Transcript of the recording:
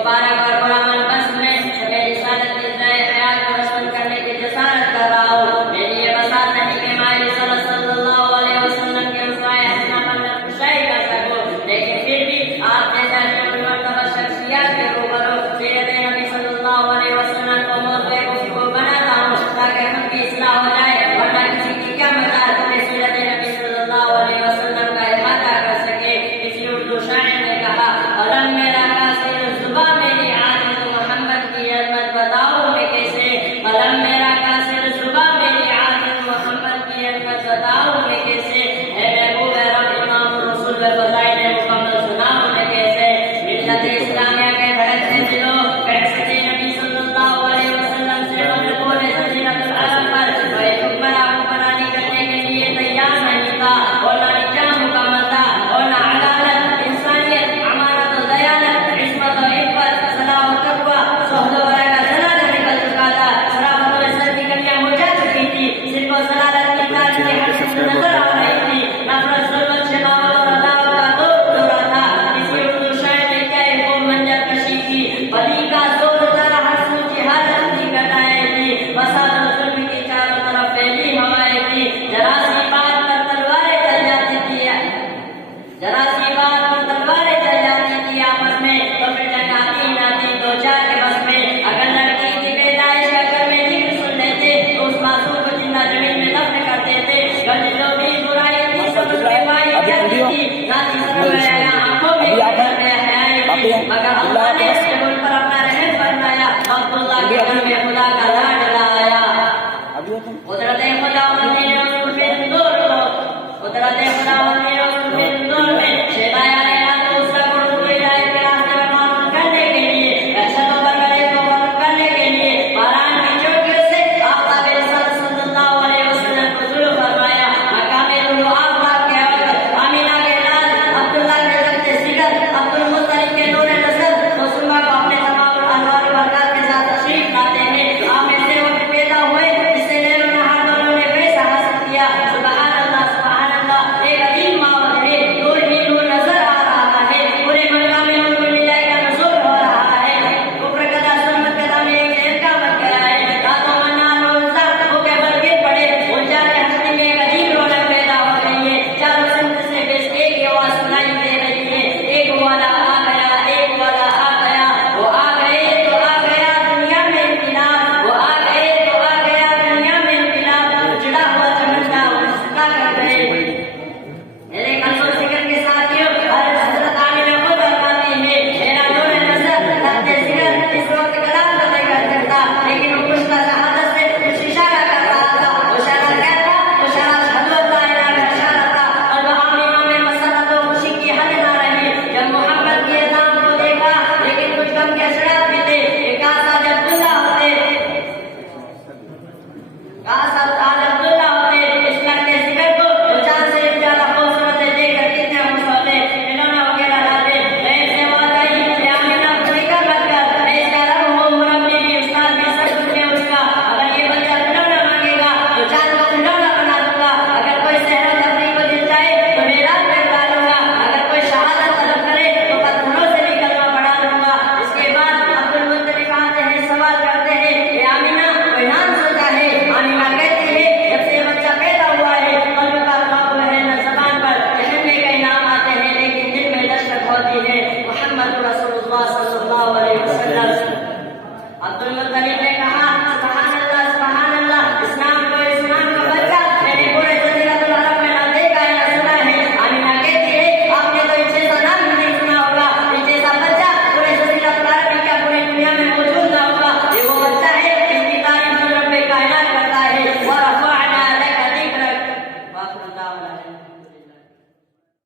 मुबारक और पुरअमन बस में मेरी इशारत की जाए हयात को रोशन करने की जसारत कर रहा हूँ। मेरी ये वसात नहीं कि मैं सल्लल्लाहु अलैहि वसल्लम के रुसवाए हसना पर नक्शाई कर सकूँ, लेकिन फिर भी आप जैसा मर्तबा शख्सियत के रूबरू सीरत नबी सल्लल्लाहु अलैहि वसल्लम को मौज़ूए गुफ्तगू बनाता हूँ ताकि हम की इस्लाह हो जाए, वरना किसी की क्या मजाल सीरत नबी सल्लल्लाहु अलैहि वसल्लम का इहाता कर सके। किसी उर्दू शायर ने कहा, अलम मेरा कासिर जुबा मेरी आदत मोहम्मद की अजमत बताओ मैं कैसे, अलम मेरा कासिर जुबा मेरी आदत मोहम्मद की अजमत बताओ मैं कैसे, है महबूब रब इमाम रसूल फज़ाइल मुकम्मल सुनाओ मैं कैसे। मिल्लत इस्लामिया के धड़कते दिलों कहते नबी सल्लल्लाहु अलैहि वसल्लम से बदल बोले सजीरतुल अरब पर वही हुक्मरानी करने के लिए तैयार नहीं था, और ना निजाम मुकम्मल था, और ना अदालत इंसानियत अमानत और दयालत इस्मत और इफ़्फ़त सलाह और तक़वा सोहद और वरा का जनाजा निकल चुका था। शराफत और इज़्ज़त की कलियां मुरझा चुकी थी, सिर्फ और सलालत की ताज की हरकत नजर आ रही थी। नफरत ज़ुल्मत शहावत और अदावत का दौर दौरा था। किसी उर्दू शायर ने क्या एक वो मंजर कशी की, बदी का जोर था हर सू की हालत की घटाएं थी, फसाद और जुल्म की चारों तरफ फैली हवाएं थी। जरा सी बात पर तलवारें चल जाती थी, जरा सी बात पर तलवारें चल जाती थी आपस में, तो फिर जंग आती न थी दो चार के बस में। अगर लड़की की पैदाइश का घर में जिक्र सुन लेते तो उस मासूम को जिंदा जमीन में दफन कर देते। गंज जो भी बुराई थी सब उसके पाई जाती थी, ना थी सरवया आंखों में मगर अल्लाह ने इसके मुल्क पर अपना रहम फरमाया, अब्दुल्ला के घर में खुदा का लाड लाया। कुदरत खुदावंद ने उस बिंदुर को, कुदरत खुदावंद ने उस बिंदुर में शेबाया ने तो उसका गुण हुए जाए के रास्ते में मामूल करने के लिए, दहशत और बरगरे को बंद करने के लिए बारान की चोटियों से आफ़ताब सल्लल्लाहु अलैहि वसल्लम को जुल्म फरमाया। मकाम तुलू आफ़ताब के वक्त आमिना के लाल अब्दुल्ला के रखते सिगर अब्दुल मुत्तलिब के नूर नसल मौसूमा को अपने तमाम अनवार बरकत के साथ तशरीफ लाते हैं। आप में से वक्त पैदा हुए जिससे लैल और नहार दोनों ने वैसा हासिल किया। सुभान अल्लाह, एक अजीब माहौल है, नूर ही नूर नजर आ रहा है, पूरे मकाम में नूर मिलाए का नज़ूर हो रहा है। कुफ्र कदा सुन्नत कदा में एक शहर का बन गया है, रातों मन्नान और उज़्ज़ा होके बल गिर पड़े, उलझा के हस्ती में एक अजीब रौनक पैदा हो रही है। चारों सिमत से बेस एक ही आवाज सुनाई दे रही है, एक वाला आ गया, एक वाला आ गया, वो आ गए तो आ गया दुनिया में इनकलाब, वो आ गए तो आ गया दुनिया में इनकलाब, जुड़ा हुआ चमकता उसका कर गए। मेरे कल्बो जिक्र के साथियों, हज़रत आमिना खुद फरमाती है, मेरा नूर नज़र रखते जिगर इस वक्त कलाम तो नहीं कर सकता, लेकिन वो कुछ शहादत से कुछ इशारा कर रहा था। वो इशारा क्या था? वो इशारा अशहदु अल्ला इलाहा का इशारा था। और वो आमिना में मसरत और खुशी की हद ना रही जब मोहम्मद के नाम को देखा, लेकिन कुछ कम के असरात भी थे। काश आज अब्दुल्ला होते, काश आज अब्दुल्ला होते, इस लड़के जिगर को जान से ज्यादा खूबसूरत देखकर कितने खुश होते, खिलौना वगैरह लाते। ऐसे बात आई कि आमिना तरीका मत कर, मैं इसका रब हूँ, मुरब्बी भी, उस्ताद भी, सब कुछ मैं उसका। अगर ये बच्चा खिलौना मांगेगा तो चार को खिलौना बना दूंगा। अगर कोई सहर तफरीह को दिल चाहे तो मैं रात में उड़ा लूंगा। अगर कोई शहादत तलब करे तो पत्थरों से भी कलमा पढ़ा दूंगा। इसके बाद अब्दुल मुत्तलिब आते हैं, सवाल करते हैं, ये आमिना कोई नाम सोचा है? आमिना कहती है, जब से बच्चा पैदा हुआ है कल्ब का काबू है न ज़बान पर, कहने के नाम आते हैं लेकिन दिल में दहशत होती है।